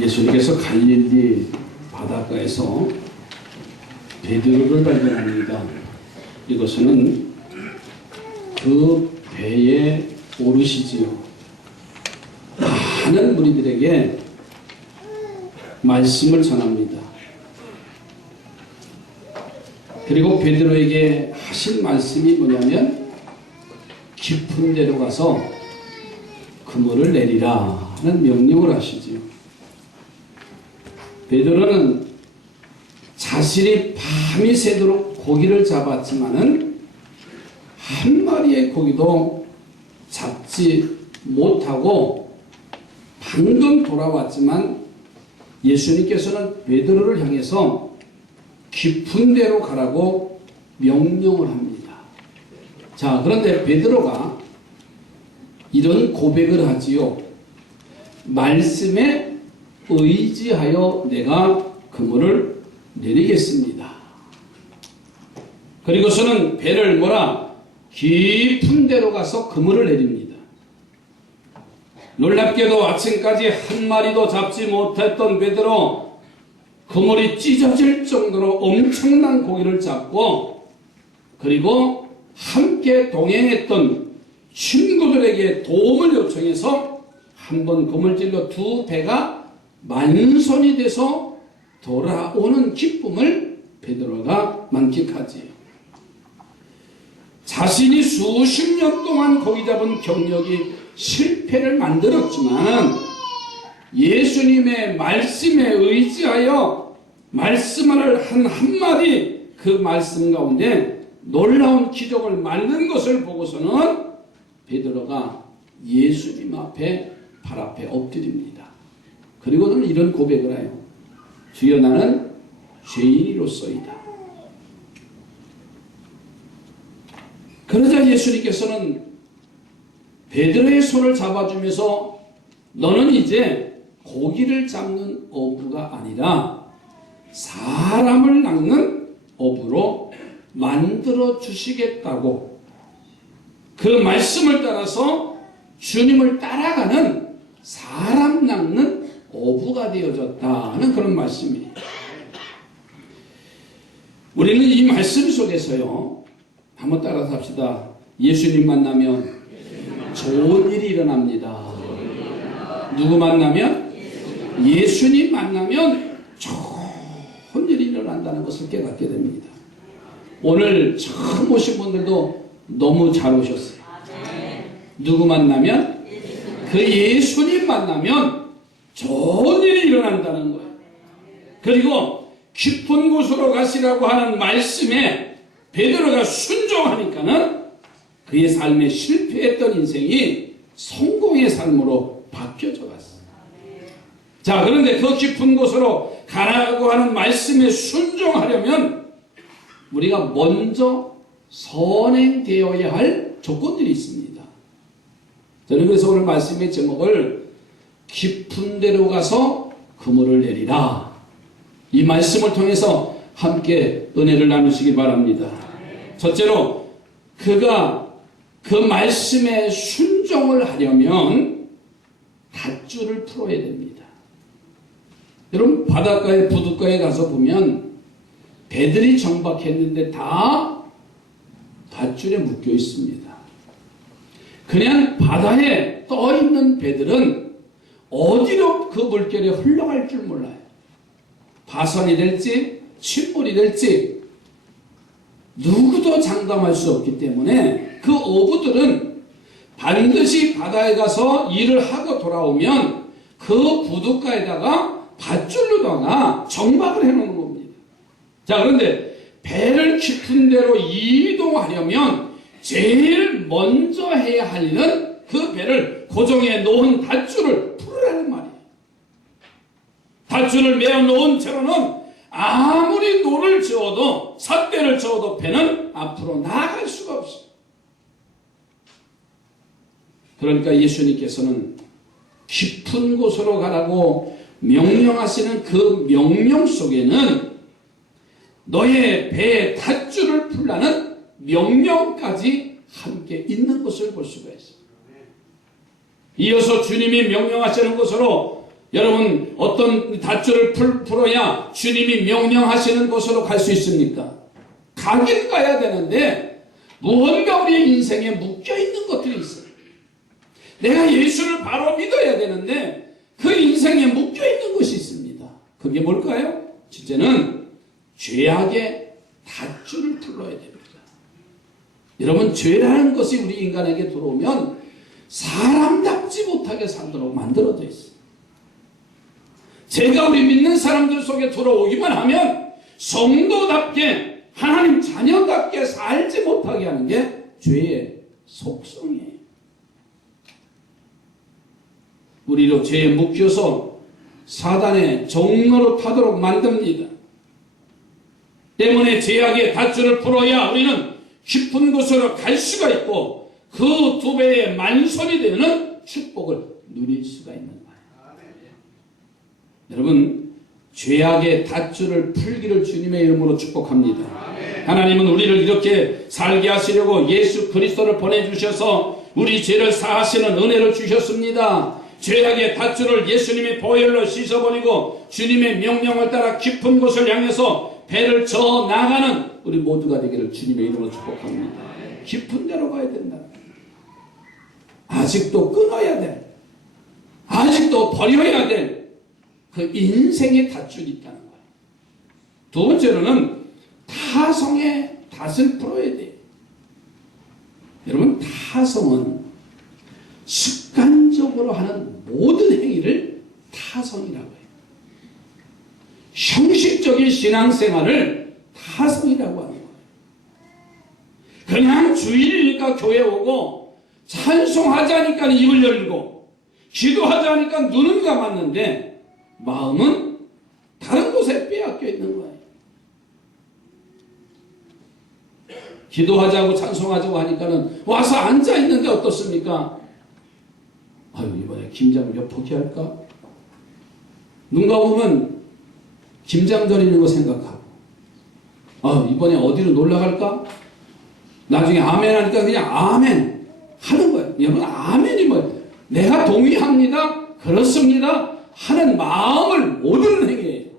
예수님께서 갈릴리 바닷가에서 베드로를 발견합니다. 이것은 그 배에 오르시지요. 많은 무리들에게 말씀을 전합니다. 그리고 베드로에게 하신 말씀이 뭐냐면 깊은 데로 가서 그물을 내리라 하는 명령을 하시지요. 베드로는 자신이 밤이 새도록 고기를 잡았지만은 한 마리의 고기도 잡지 못하고 방금 돌아왔지만 예수님께서는 베드로를 향해서 깊은 데로 가라고 명령을 합니다. 자, 그런데 베드로가 이런 고백을 하지요. 말씀에 의지하여 내가 그물을 내리겠습니다. 그리고서는 배를 몰아 깊은 데로 가서 그물을 내립니다. 놀랍게도 아침까지 한 마리도 잡지 못했던 베드로 그물이 찢어질 정도로 엄청난 고기를 잡고, 그리고 함께 동행했던 친구들에게 도움을 요청해서 한번 그물질로 두 배가 만손이 돼서 돌아오는 기쁨을 베드로가 만끽하지요. 자신이 수십 년 동안 고기 잡은 경력이 실패를 만들었지만 예수님의 말씀에 의지하여 말씀을 한 한마디 그 말씀 가운데 놀라운 기적을 만든 것을 보고서는 베드로가 예수님 앞에 발 앞에 엎드립니다. 그리고는 이런 고백을 해요. 주여, 나는 죄인이로소이다. 그러자 예수님께서는 베드로의 손을 잡아주면서 너는 이제 고기를 잡는 어부가 아니라 사람을 낚는 어부로 만들어 주시겠다고, 그 말씀을 따라서 주님을 따라가는 사람 낚는 어부가 되어졌다는 그런 말씀이에요. 우리는 이 말씀 속에서요, 한번 따라서 합시다. 예수님 만나면 좋은 일이 일어납니다. 누구 만나면? 예수님 만나면 좋은 일이 일어난다는 것을 깨닫게 됩니다. 오늘 처음 오신 분들도 너무 잘 오셨어요. 누구 만나면? 그 예수님 만나면 좋은 일이 일어난다는 거예요. 그리고 깊은 곳으로 가시라고 하는 말씀에 베드로가 순종하니까는 그의 삶에 실패했던 인생이 성공의 삶으로 바뀌어져 갔어요. 자, 그런데 그 깊은 곳으로 가라고 하는 말씀에 순종하려면 우리가 먼저 선행되어야 할 조건들이 있습니다. 저는 그래서 오늘 말씀의 제목을 깊은 데로 가서 그물을 내리라, 이 말씀을 통해서 함께 은혜를 나누시기 바랍니다. 첫째로, 그가 그 말씀에 순종을 하려면 닷줄을 풀어야 됩니다. 여러분, 바닷가에 부둣가에 가서 보면 배들이 정박했는데 다 닷줄에 묶여 있습니다. 그냥 바다에 떠 있는 배들은 어디로 그 물결이 흘러갈 줄 몰라요. 파선이 될지 침몰이 될지 누구도 장담할 수 없기 때문에 그 어부들은 반드시 바다에 가서 일을 하고 돌아오면 그 부둣가에다가 밧줄로다가 정박을 해놓는 겁니다. 자, 그런데 배를 깊은 데로 이동하려면 제일 먼저 해야 할 일은 그 배를 고정해 놓은 밧줄을 풀으라는 말이에요. 밧줄을 메어 놓은 채로는 아무리 노를 저어도, 삿대를 저어도 배는 앞으로 나아갈 수가 없어요. 그러니까 예수님께서는 깊은 곳으로 가라고 명령하시는 그 명령 속에는 너의 배의 닷줄을 풀라는 명령까지 함께 있는 것을 볼 수가 있어요. 이어서 주님이 명령하시는 것으로 여러분 어떤 닷줄을 풀어야 주님이 명령하시는 곳으로 갈 수 있습니까? 가긴 가야 되는데 무언가 우리의 인생에 묶여있는 것들이 있어요. 내가 예수를 바로 믿어야 되는데 그 인생에 묶여있는 것이 있습니다. 그게 뭘까요? 첫째는 죄악의 닷줄을 풀어야 됩니다. 여러분, 죄라는 것이 우리 인간에게 들어오면 사람답지 못하게 살도록 만들어져 있어요. 죄가 우리 믿는 사람들 속에 들어오기만 하면 성도답게 하나님 자녀답게 살지 못하게 하는 게 죄의 속성이에요. 우리로 죄에 묶여서 사단의 종로로 타도록 만듭니다. 때문에 죄악의 닷줄을 풀어야 우리는 깊은 곳으로 갈 수가 있고 그 두 배의 만손이 되는 축복을 누릴 수가 있는 거예요. 여러분, 죄악의 닷줄을 풀기를 주님의 이름으로 축복합니다. 하나님은 우리를 이렇게 살게 하시려고 예수 그리스도를 보내주셔서 우리 죄를 사하시는 은혜를 주셨습니다. 죄악의 닷줄을 예수님의 보혈로 씻어버리고 주님의 명령을 따라 깊은 곳을 향해서 배를 저 나가는 우리 모두가 되기를 주님의 이름으로 축복합니다. 깊은 데로 가야 된다. 아직도 끊어야 돼. 아직도 버려야 될 그 인생의 닷줄이 있다는 거예요. 두 번째로는 타성의 닷을 풀어야 돼요. 여러분, 타성은 습관적으로 하는 모든 행위를 타성이라고 해요. 형식적인 신앙생활을 타성이라고 하는 거예요. 그냥 주일이니까 교회 오고 찬송하자니까 입을 열고 기도하자니까 눈은 감았는데 마음은 다른 곳에 빼앗겨 있는 거예요. 기도하자고 찬송하자고 하니까는 와서 앉아 있는데 어떻습니까? 아유, 이번에 김장 몇 포기 할까? 눈 감으면 김장 드리는 거 생각하고, 아, 이번에 어디로 놀러 갈까? 나중에 아멘 하니까 그냥 아멘 하는 거예요. 여러분, 아멘이 뭐예요? 내가 동의합니다. 그렇습니다. 하는 마음을 모르는 행위예요.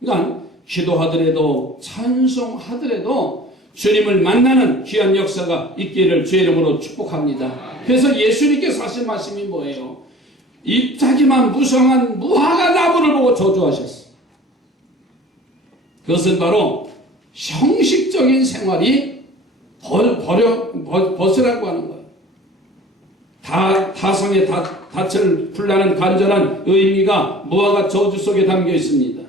그러니까 기도하더라도 찬송하더라도 주님을 만나는 귀한 역사가 있기를 주의 이름으로 축복합니다. 그래서 예수님께서 하신 말씀이 뭐예요? 입자기만 무성한 무화과 나무를 보고 저주하셨어요. 그것은 바로 형식적인 생활이 벗으라고 하는 거예요. 타성의 닻을 풀라는 간절한 의미가 무화과 저주 속에 담겨 있습니다.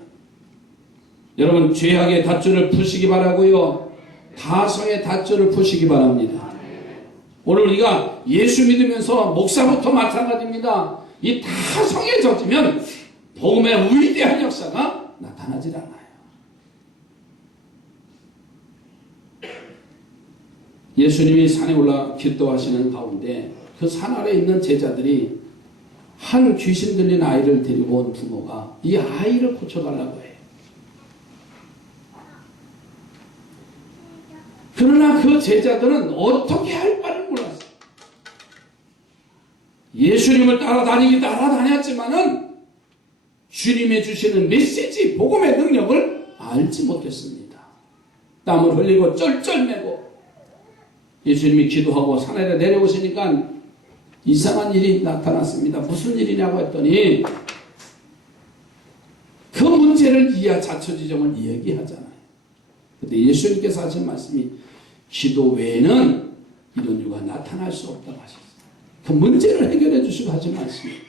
여러분, 죄악의 닷줄을 푸시기 바라고요. 타성의 닷줄을 푸시기 바랍니다. 오늘 우리가 예수 믿으면서 목사부터 마찬가지입니다. 이 타성에 젖으면 복음의 위대한 역사가 나타나질 않아요. 예수님이 산에 올라 기도하시는 가운데 그 산 아래에 있는 제자들이 한 귀신 들린 아이를 데리고 온 부모가 이 아이를 고쳐달라고 해요. 그러나 그 제자들은 어떻게 할 바를 몰랐어요. 예수님을 따라다녔지만은 주님이 주시는 메시지, 복음의 능력을 알지 못했습니다. 땀을 흘리고 쩔쩔매고 예수님이 기도하고 산에 내려오시니까 이상한 일이 나타났습니다. 무슨 일이냐고 했더니 그 문제를 이해할 자초지종을 이야기하잖아요. 근데 예수님께서 하신 말씀이 기도 외에는 이런 이유가 나타날 수 없다고 하셨어요. 그 문제를 해결해 주시고 하신 말씀이에요.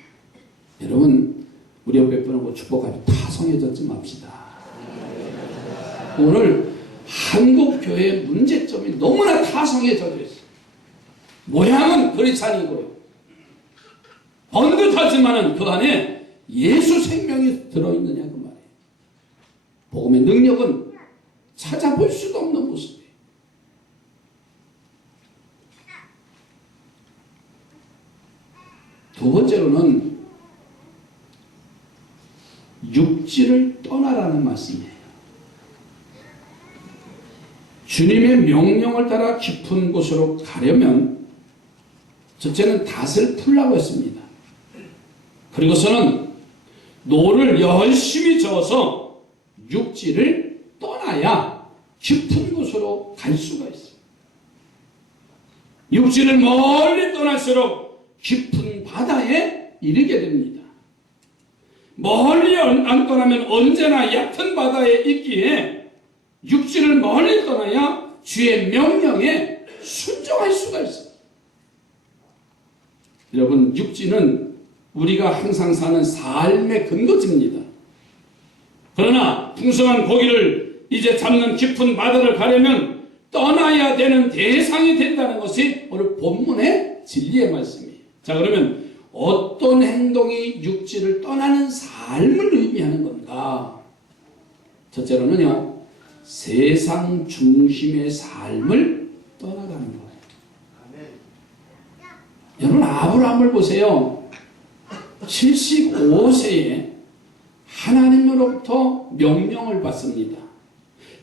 여러분, 우리 옆에 분하고 축복하며 타성해졌지 맙시다. 오늘 한국 교회의 문제점이 너무나 타성해져 있어요. 모양은 그리찬이고요. 번듯하지만은 그 안에 예수 생명이 들어있느냐 그 말이에요. 복음의 능력은 찾아볼 수도 없는 모습이에요. 두 번째로는 육지를 떠나라는 말씀이에요. 주님의 명령을 따라 깊은 곳으로 가려면 첫째는 닷을 풀라고 했습니다. 그리고서는 노를 열심히 저어서 육지를 떠나야 깊은 곳으로 갈 수가 있어요. 육지를 멀리 떠날수록 깊은 바다에 이르게 됩니다. 멀리 안 떠나면 언제나 얕은 바다에 있기에 육지를 멀리 떠나야 주의 명령에 순종할 수가 있어요. 여러분, 육지는 우리가 항상 사는 삶의 근거지입니다. 그러나 풍성한 고기를 이제 잡는 깊은 바다를 가려면 떠나야 되는 대상이 된다는 것이 오늘 본문의 진리의 말씀이에요. 자, 그러면 어떤 행동이 육지를 떠나는 삶을 의미하는 건가? 첫째로는요, 세상 중심의 삶을 떠나가는 거예요. 여러분, 아브라함을 보세요. 75세에 하나님으로부터 명령을 받습니다.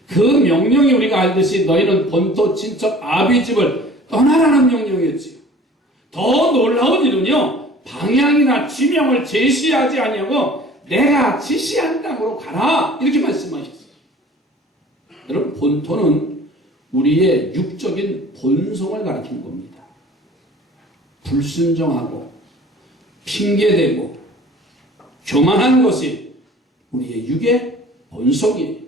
그 명령이 우리가 알듯이 너희는 본토 친척 아비 집을 떠나라는 명령이었지요. 더 놀라운 일은요, 방향이나 지명을 제시하지 아니하고 내가 지시한 땅으로 가라, 이렇게 말씀하셨어요. 여러분, 본토는 우리의 육적인 본성을 가리키는 겁니다. 불순종하고 핑계대고 교만한 것이 우리의 육의 본성이에요.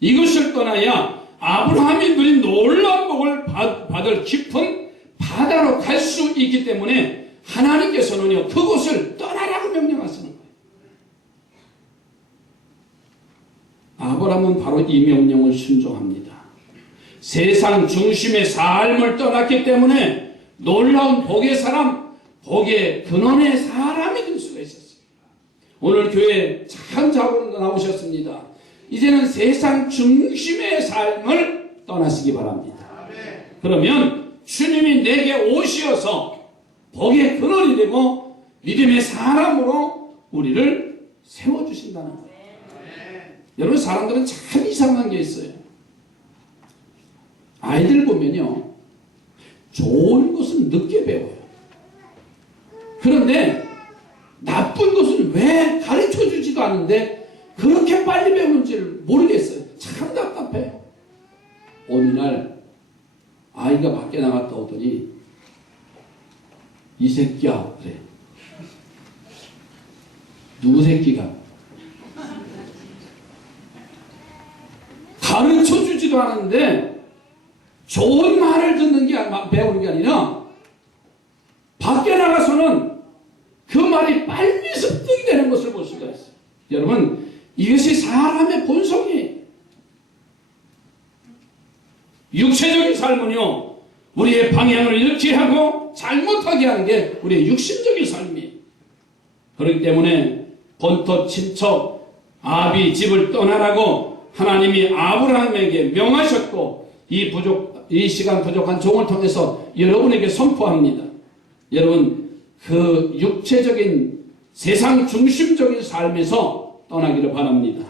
이것을 떠나야 아브라함이 누린 놀라운 복을 받을 깊은 바다로 갈 수 있기 때문에 하나님께서는요, 그곳을 떠나라고 명령하시는 거예요. 아브라함은 바로 이 명령을 순종합니다. 세상 중심의 삶을 떠났기 때문에 놀라운 복의 사람, 복의 근원의 사람이 될 수가 있었습니다. 오늘 교회에 참 자고로 나오셨습니다. 이제는 세상 중심의 삶을 떠나시기 바랍니다. 그러면 주님이 내게 오시어서 복의 근원이 되고 믿음의 사람으로 우리를 세워주신다는 거예요. 여러분, 사람들은 참 이상한 게 있어요. 아이들 보면요, 좋은 것은 늦게 배워요. 그런데 나쁜 것은 왜 가르쳐주지도 않는데 그렇게 빨리 배우는지를 모르겠어요. 참 답답해요. 어느 날 아이가 밖에 나갔다 오더니 이 새끼야, 그래. 누구 새끼가? 가르쳐주지도 않았는데 좋은 말을 듣는 게 배우는 게 아니라 밖에 나가서는 그 말이 빨리 습득이 되는 것을 볼 수가 있어요. 여러분, 이것이 사람의 본성이에요. 육체적인 삶은요, 우리의 방향을 잃게 하고 잘못하게 하는 게 우리의 육신적인 삶이에요. 그렇기 때문에 본토 친척 아비 집을 떠나라고 하나님이 아브라함에게 명하셨고 이 시간 부족한 종을 통해서 여러분에게 선포합니다. 여러분, 그 육체적인 세상 중심적인 삶에서 떠나기를 바랍니다.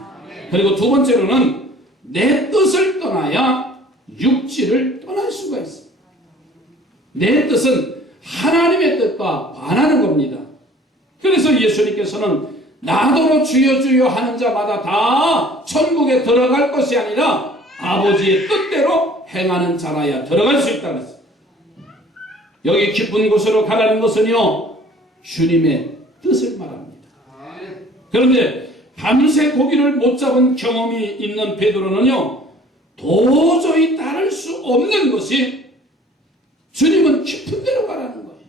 그리고 두 번째로는 내 뜻을 떠나야 육지를 떠날 수가 있습니다. 내 뜻은 하나님의 뜻과 반하는 겁니다. 그래서 예수님께서는 나더러 주여 주여 하는 자마다 다 천국에 들어갈 것이 아니라 아버지의 뜻대로 행하는 자라야 들어갈 수 있다고 했습니다. 여기 깊은 곳으로 가라는 것은요, 주님의 뜻을 말합니다. 그런데 밤새 고기를 못 잡은 경험이 있는 베드로는요, 도저히 따를 수 없는 것이 주님은 깊은 데로 가라는 거예요.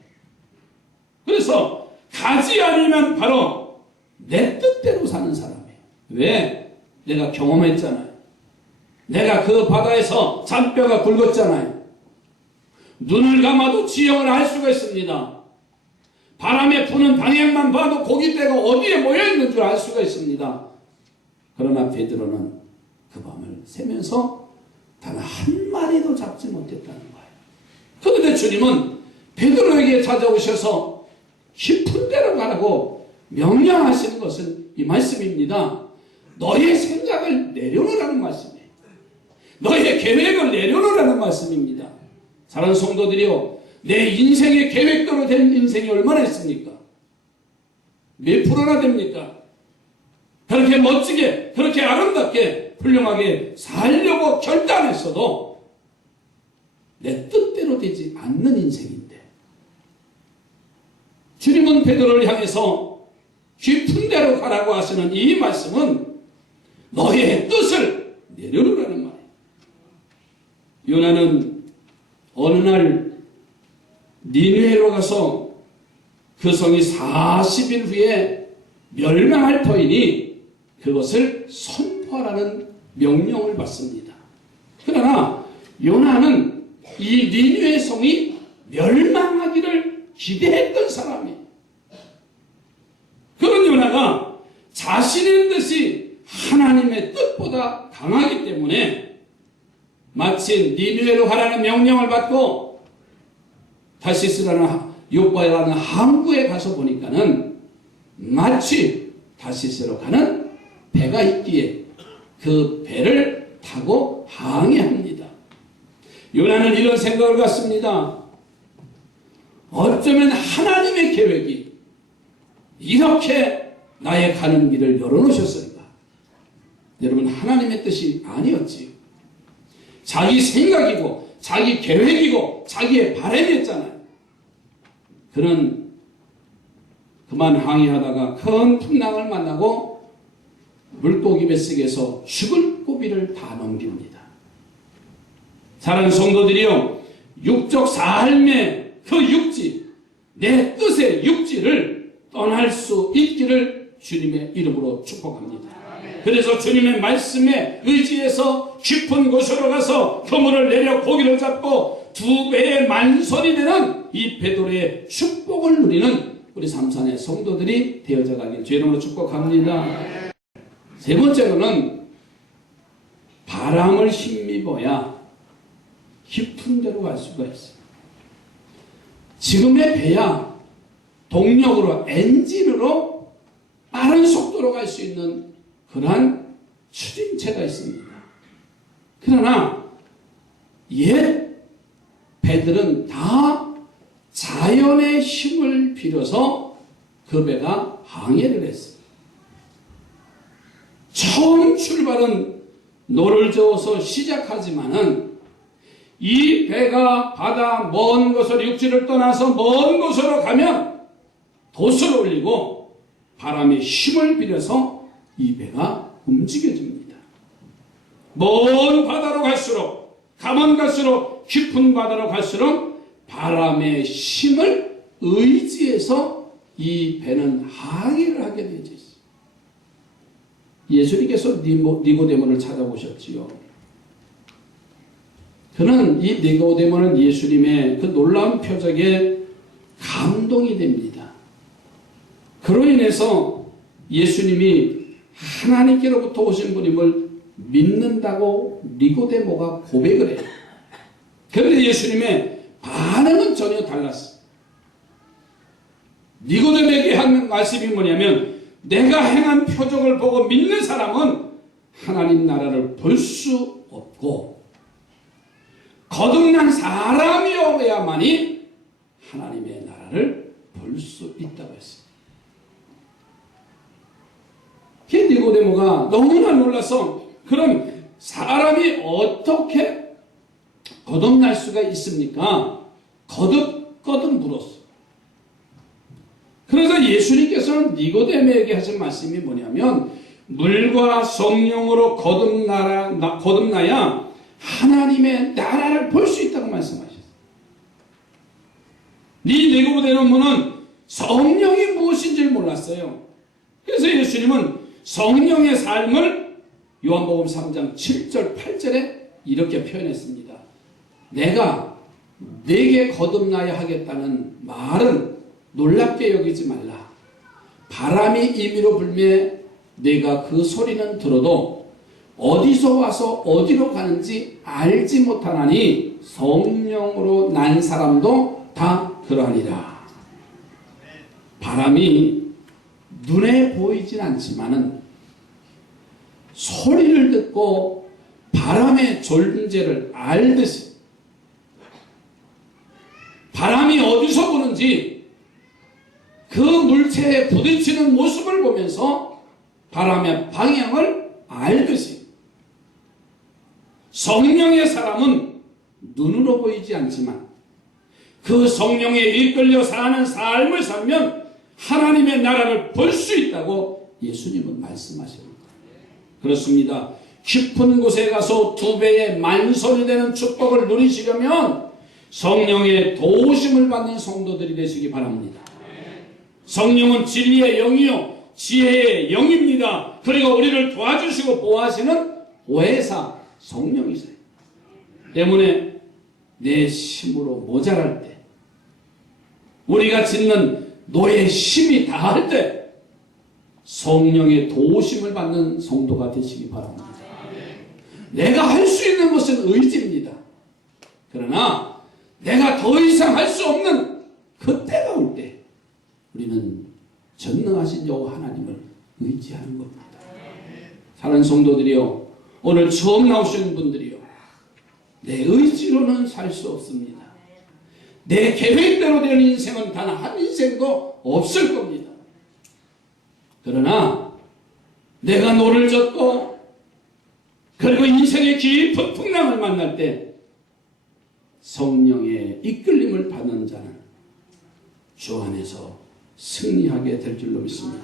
그래서 가지 않으면 바로 내 뜻대로 사는 사람이에요. 왜? 내가 경험했잖아요. 내가 그 바다에서 잔뼈가 굵었잖아요. 눈을 감아도 지형을 알 수가 있습니다. 바람에 부는 방향만 봐도 고깃대가 어디에 모여있는 줄 알 수가 있습니다. 그러나 베드로는 그 밤을 새면서 단 한 마리도 잡지 못했다는 거예요. 그런데 주님은 베드로에게 찾아오셔서 깊은 데로 가라고 명령하시는 것은 이 말씀입니다. 너의 생각을 내려놓으라는 말씀이에요. 너의 계획을 내려놓으라는 말씀입니다. 사랑하는 성도들이요, 내 인생의 계획대로 된 인생이 얼마나 있습니까? 몇 프로나 됩니까? 그렇게 멋지게, 그렇게 아름답게, 훌륭하게 살려고 결단했어도 내 뜻대로 되지 않는 인생인데, 주님은 베드로를 향해서 깊은 데로 가라고 하시는 이 말씀은 너의 뜻을 내려놓으라는 말이에요. 요나는 어느 날 니느웨로 가서 그 성이 40일 후에 멸망할 터이니 그것을 선포하라는 명령을 받습니다. 그러나 요나는 이 니느웨 성이 멸망하기를 기대했던 사람이에요. 그런 요나가 자신의 뜻이 하나님의 뜻보다 강하기 때문에 마침 니느웨로 가라는 명령을 받고 다시스라는 요빠라는 항구에 가서 보니까는 마치 다시스로 가는 배가 있기에 그 배를 타고 항해합니다. 요나는 이런 생각을 갖습니다. 어쩌면 하나님의 계획이 이렇게 나의 가는 길을 열어놓으셨을까? 여러분, 하나님의 뜻이 아니었지요. 자기 생각이고 자기 계획이고 자기의 바람이었잖아요. 그는 그만 항해하다가 큰 풍랑을 만나고 물고기 뱃속에서 죽을 고비를 다 넘깁니다. 사랑하는 성도들이요, 육적 삶의 그 육지, 내 뜻의 육지를 떠날 수 있기를 주님의 이름으로 축복합니다. 그래서 주님의 말씀에 의지해서 깊은 곳으로 가서 그물을 내려 고기를 잡고 2배의 만선이 되는 이 베드로의 축복을 누리는 우리 삼산의 성도들이 되어져 가길 주의 이름으로 축복합니다. 세 번째로는 바람을 힘입어야 깊은 데로 갈 수가 있어요. 지금의 배야 동력으로, 엔진으로 빠른 속도로 갈 수 있는 그러한 추진체가 있습니다. 그러나 옛 배들은 다 자연의 힘을 빌어서 그 배가 항해를 했어요. 처음 출발은 노를 저어서 시작하지만은 이 배가 바다 먼 곳으로 육지를 떠나서 먼 곳으로 가면 돛을 올리고 바람의 힘을 빌어서 이 배가 움직여집니다. 먼 바다로 갈수록, 가면 갈수록, 깊은 바다로 갈수록 바람의 힘을 의지해서 이 배는 항해를 하게 되어 있어요. 예수님께서 니고데모를 찾아보셨지요. 그는 이 니고데모는 예수님의 그 놀라운 표적에 감동이 됩니다. 그로 인해서 예수님이 하나님께로부터 오신 분임을 믿는다고 니고데모가 고백을 해요. 그런데 예수님의 반응은 전혀 달랐어요. 니고데모에게 한 말씀이 뭐냐면, 내가 행한 표적을 보고 믿는 사람은 하나님 나라를 볼 수 없고 거듭난 사람이어야만이 하나님의 나라를 볼 수 있다고 했습니다. 니고데모가 너무나 놀라서, 그럼 사람이 어떻게 거듭날 수가 있습니까? 거듭 물었어. 그래서 예수님께서는 니고데모에게 하신 말씀이 뭐냐면, 물과 성령으로 거듭나야 하나님의 나라를 볼 수 있다고 말씀하셨어요. 니고데모는 성령이 무엇인지를 몰랐어요. 그래서 예수님은 성령의 삶을 요한복음 3장 7절 8절에 이렇게 표현했습니다. 내가 네게 거듭나야 하겠다는 말은 놀랍게 여기지 말라. 바람이 임의로 불매 내가 그 소리는 들어도 어디서 와서 어디로 가는지 알지 못하나니 성령으로 난 사람도 다 그러하니라. 바람이 눈에 보이진 않지만은 소리를 듣고 바람의 존재를 알듯이, 바람이 어디서 부는지 그 물체에 부딪히는 모습을 보면서 바람의 방향을 알듯이 성령의 사람은 눈으로 보이지 않지만 그 성령에 이끌려 사는 삶을 살면 하나님의 나라를 볼 수 있다고 예수님은 말씀하십니다. 그렇습니다. 깊은 곳에 가서 2배의 만손이 되는 축복을 누리시려면 성령의 도우심을 받는 성도들이 되시기 바랍니다. 성령은 진리의 영이요 지혜의 영입니다. 그리고 우리를 도와주시고 보호하시는 보혜사 성령이세요. 때문에 내 힘으로 모자랄 때, 우리가 짓는 노예 힘이 다할 때 성령의 도우심을 받는 성도가 되시기 바랍니다. 내가 할 수 있는 것은 의지입니다. 그러나 내가 더 이상 할 수 없는 그때가 올 때 우리는 전능하신 여호와 하나님을 의지하는 겁니다. 사랑하는 성도들이요, 오늘 처음 나오시는 분들이요, 내 의지로는 살 수 없습니다. 내 계획대로 되는 인생은 단 한 인생도 없을 겁니다. 그러나 내가 노를 젓고 그리고 인생의 깊은 풍랑을 만날 때 성령의 이끌림을 받는 자는 주 안에서 승리하게 될 줄로 믿습니다.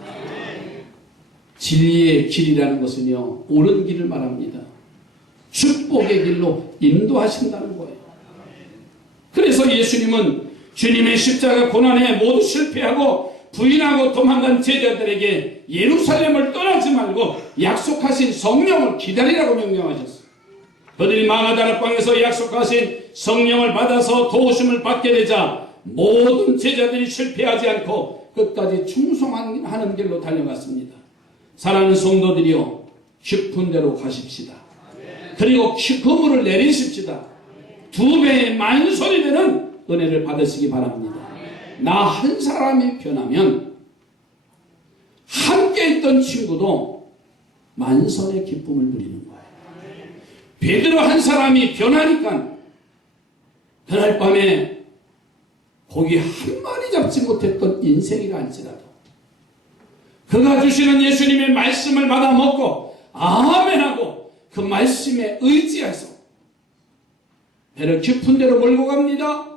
진리의 길이라는 것은요, 옳은 길을 말합니다. 축복의 길로 인도하신다는 거예요. 그래서 예수님은 주님의 십자가 고난에 모두 실패하고 부인하고 도망간 제자들에게 예루살렘을 떠나지 말고 약속하신 성령을 기다리라고 명령하셨어요. 그들이 마가다라 광에서 약속하신 성령을 받아서 도우심을 받게 되자 모든 제자들이 실패하지 않고 끝까지 충성하는 길로 달려갔습니다. 사랑하는 성도들이요, 깊은 데로 가십시다. 그리고 그물을 내리십시다. 2배의 만손이 되는 은혜를 받으시기 바랍니다. 나 한 사람이 변하면 함께 있던 친구도 만선의 기쁨을 누리는 거예요. 베드로 한 사람이 변하니까 그날 밤에 고기 한 마리 잡지 못했던 인생이라 할지라도 그가 주시는 예수님의 말씀을 받아 먹고 아멘하고 그 말씀에 의지해서 배를 깊은 데로 몰고 갑니다.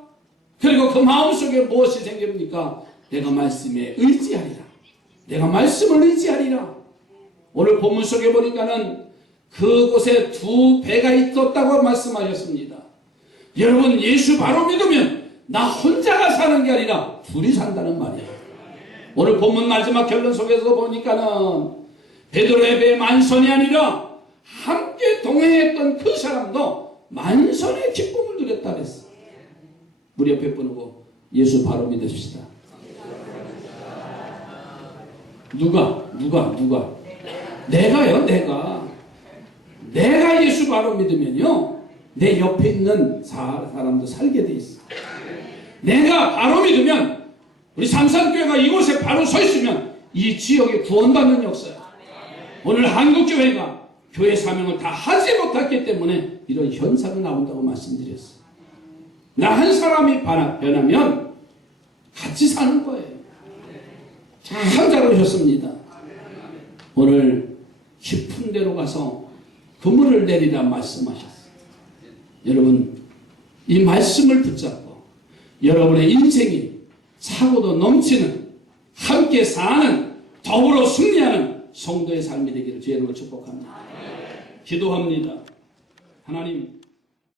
그리고 그 마음속에 무엇이 생깁니까? 내가 말씀에 의지하리라. 내가 말씀을 의지하리라. 오늘 본문 속에 보니까는 그곳에 2배가 있었다고 말씀하셨습니다. 여러분, 예수 바로 믿으면 나 혼자가 사는 게 아니라 둘이 산다는 말이에요. 오늘 본문 마지막 결론 속에서 보니까는 베드로의 배 만선이 아니라 함께 동행했던 그 사람도 만선의 기쁨을 누렸다 그랬어. 우리 옆에 분하고 예수 바로 믿으십시다. 누가? 내가요, 내가 예수 바로 믿으면요, 내 옆에 있는 사람도 살게 돼 있어. 내가 바로 믿으면, 우리 삼산교회가 이곳에 바로 서 있으면 이 지역에 구원받는 역사야. 오늘 한국교회가 교회 사명을 다 하지 못했기 때문에 이런 현상이 나온다고 말씀드렸어. 나 한 사람이 변하면 같이 사는 거예요. 참 잘하셨습니다. 오늘 깊은 데로 가서 그물을 내리라 말씀하셨어요. 여러분, 이 말씀을 붙잡고 여러분의 인생이 사고도 넘치는, 함께 사는, 더불어 승리하는 성도의 삶이 되기를 주의 이름으로 축복합니다. 기도합니다. 하나님,